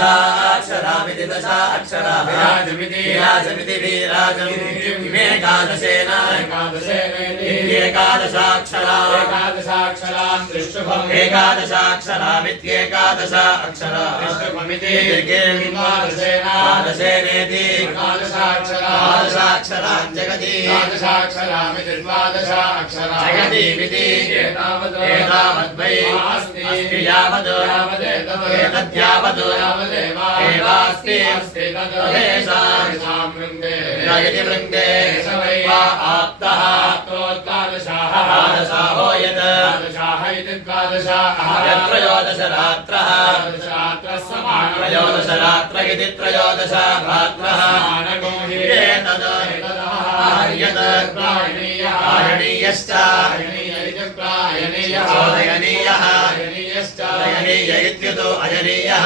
दशाक्षरामिति दशाक्षरा विराजमिति वीराजमिति इमेकादशेन एकादशाक्षरा एकादशाक्षरामित्येकादश अक्षरा द्वादशेनेति द्वादशाक्षरान् जगति जगतीमिति एतावद्वै अस्ति यावद् एतद्यावद् एवास्ति तदेषां वृन्दे आप्तः द्वादशाहो यत् त्रयोदशरात्रः त्रयोदशरात्र इति त्रयोदश रात्रः आयणीयश्च दयनीयः इत्युतो अयनीयः